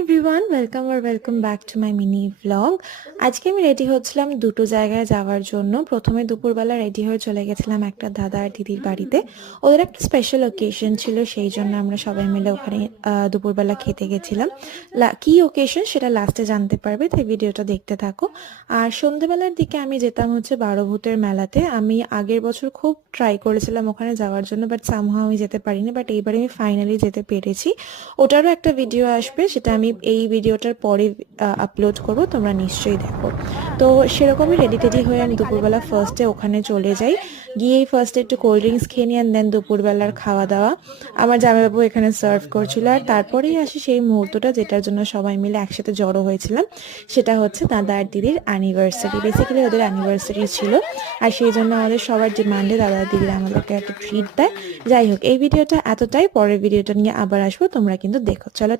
Everyone, welcome back to my mini vlog. আজকে আমি ready হচ্ছিলাম দুটো জায়গায় যাওয়ার জন্য। প্রথমে দুপুরবেলা রেডি হয়ে চলে গেছিলাম একটা দাদা আর দিদির বাড়িতে। ওদের একটা স্পেশাল অকেশন ছিল, সেই জন্য আমরা সবাই মিলে ওখানে দুপুরবেলা খেতে গেছিলাম। কি অকেশন সেটা লাস্টে জানতে পারবে, তাই ভিডিওটা দেখতে থাকো। আর সন্ধ্যেবেলার দিকে আমি যেতাম হচ্ছে বারোভূতের মেলাতে। আমি আগের বছর খুব ট্রাই করেছিলাম ওখানে যাওয়ার জন্য, বাট সামহাও আমি যেতে পারিনি, বাট এইবারে আমি ফাইনালি যেতে পেরেছি। ওটারও একটা ভিডিও আসবে, সেটা আমি এই ভিডিওটার পরে আপলোড করব, তোমরা নিশ্চয়ই দেখো। তো সেরকমই রেডি টেডি হয়ে আমি দুপুরবেলা ফার্স্টে ওখানে চলে যাই। গিয়েই ফার্স্টে একটু কোল্ড ড্রিঙ্কস খেয়ে নিই, অ্যান্ড দেন দুপুরবেলার খাওয়া দাওয়া আমার জামাইবাবু এখানে সার্ভ করছিল। আর তারপরেই আসি সেই মুহূর্তটা যেটার জন্য সবাই মিলে একসাথে জড়ো হয়েছিলাম। সেটা হচ্ছে দাদা আর দিদির অ্যানিভার্সারি। বেসিক্যালি ওদের অ্যানিভার্সারি ছিল, আর সেই জন্য আমাদের সবার ডিমান্ডে দাদা দিদিরা আমাদেরকে একটা ট্রিট দেয়। যাই হোক, এই ভিডিওটা এতটাই, পরের ভিডিওটা নিয়ে আবার আসবো, তোমরা কিন্তু দেখো। চলো।